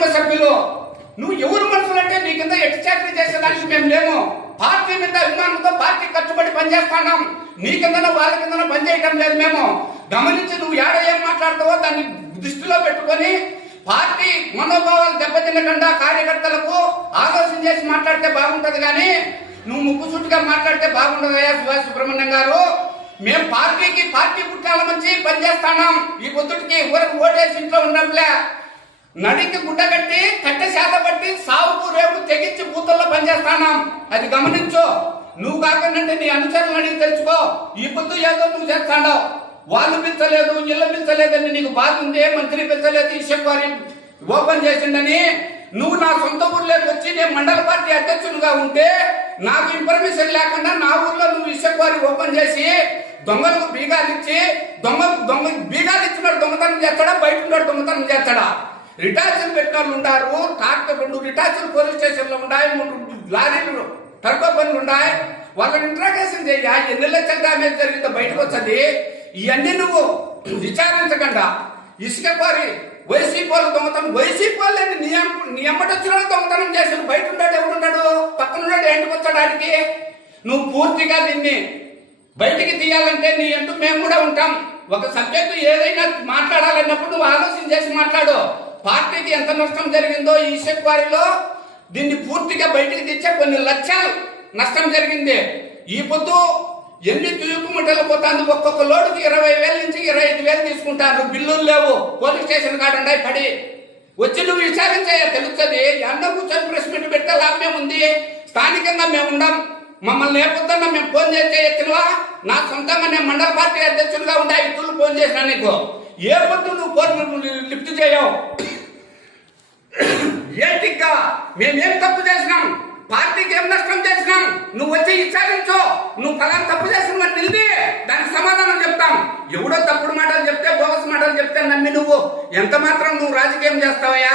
కుటుంబ సభ్యులు. నువ్వు ఎవరు మనుషులు అంటే నీ కింద ఎట్టి చాకరీ చేసేదానికి మేము లేము. పార్టీ మీద అభిమానంతో పార్టీ కట్టుబడి పనిచేస్తున్నాం. నీ కింద వాళ్ళ కింద పనిచేయటం లేదు. మేము గమనించి నువ్వు ఏం మాట్లాడతావో దాన్ని దృష్టిలో పెట్టుకొని పార్టీ మనోభావాలు దెబ్బతినకుండా కార్యకర్తలకు ఆలోచన చేసి మాట్లాడితే బాగుంటది. కానీ నువ్వు ముక్కుసూటిగా మాట్లాడితే బాగుండదయ్యా సుభాష్ సుబ్రహ్మణ్యం గారు. మేము పార్టీ పుట్టాల మంచి పనిచేస్తున్నాం. ఈ పొద్దుటికి ఊరకు ఓటేసి ఇంట్లో ఉన్నట్లే నడికి గుడ్డ కట్టి కట్టె శాత బట్టి సావుకు రేపు తెగించి బూతుల్లో పనిచేస్తున్నాం. అది గమనించు. నువ్వు కాకుండా నీ అనుచరులు అడిగి తెలుసుకో. ఈ పొద్దు ఏదో నువ్వు చేస్తాడో వాళ్ళు పిలిచలేదు, ఇళ్ళ పిలిచలేదని నీకు బాధ ఉంది. మంత్రి పిలిచలేదు, ఈశ్వరి ఓపెన్ చేసిందని. నువ్వు నా సొంత ఊర్లోకి వచ్చి నేను మండల పార్టీ అధ్యక్షులుగా ఉంటే నాకు ఇన్ఫర్మేషన్ లేకుండా నా ఊర్లో నువ్వు ఈశ్వరి ఓపెన్ చేసి దొంగలకు బీగాలు ఇచ్చి దొంగ బీగాలు ఇచ్చినాడు దొంగతనం చేస్తాడా, బయట ఉన్నాడు దొంగతనం చేస్తాడా? రిటార్చులు పెట్టిన వాళ్ళు ఉన్నారు. ట్రాక్టర్ 2 రిటార్చులు పోలీస్ స్టేషన్ లో ఉన్నాయి, 3 లారీలు టర్కో పనులు ఉన్నాయి. వాళ్ళని ఇంట్రాగేషన్ చెయ్యా. ఎన్ని లక్షల డ్యామేజ్ జరిగిందో బయటకు వచ్చది. ఇవన్నీ నువ్వు విచారించకుండా ఇసుక కోరి వైసీపీ వాళ్ళు దొంగతనం, వైసీపీ వాళ్ళని నీ ఎమ్మటొచ్చిన దొంగతనం చేసిన బయట ఉన్నాడు. ఎవరున్నాడు? పక్కన ఉన్నాడు. ఎండుకు వచ్చడానికి నువ్వు పూర్తిగా దీన్ని బయటికి తీయాలంటే నీ అంటూ మేము కూడా ఉంటాం. ఒక సబ్జెక్టు ఏదైనా మాట్లాడాలన్నప్పుడు నువ్వు ఆలోచన చేసి మాట్లాడు. పార్టీకి ఎంత నష్టం జరిగిందో ఈ ఈశ్వరిలో దీన్ని పూర్తిగా బయటికి తెచ్చే కొన్ని లక్షలు నష్టం జరిగింది. ఈ పొద్దు ఎన్ని తూకుముట్టలు పోతాను. ఒక్కొక్క లోడుకి 20,000 నుంచి 25,000 తీసుకుంటారు. బిల్లులు లేవు. పోలీస్ స్టేషన్ కాడ ఉన్నాయి పడి. వచ్చి నువ్వు విచారించే తెలుస్తుంది. అన్న కూర్చొని ప్రెస్ మీట్ పెడితే లాభమే ఉంది. స్థానికంగా మేము ఉండం. మమ్మల్ని ఏ పొద్దున్న మేము ఫోన్ చేస్తే ఎత్తినవా? నా సొంతంగా నేను మండల పార్టీ అధ్యక్షులుగా ఉండే ఇతరులు ఫోన్ చేసినా నీకు ఏ పొద్దు నువ్వు ఫోన్ లిఫ్ట్ చేయవు. ఏంటిగా మేమేం తప్పు చేసినాం? పార్టీకి ఏం నష్టం చేసినాం? నువ్వు వచ్చి విచారించు. నువ్వు ఫలానా తప్పు చేసిన నిలిది దానికి సమాధానం చెప్తాం. ఎవడో తప్పుడు మాటలు చెప్తే, బోగస్ మాటలు చెప్తే నమ్మి నువ్వు ఎంత మాత్రం నువ్వు రాజకీయం చేస్తావయ్యా?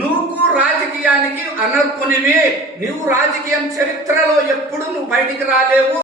నువ్వు రాజకీయానికి అనర్పునివి. నువ్వు రాజకీయం చరిత్రలో ఎప్పుడు నువ్వు బయటికి రాలేవు.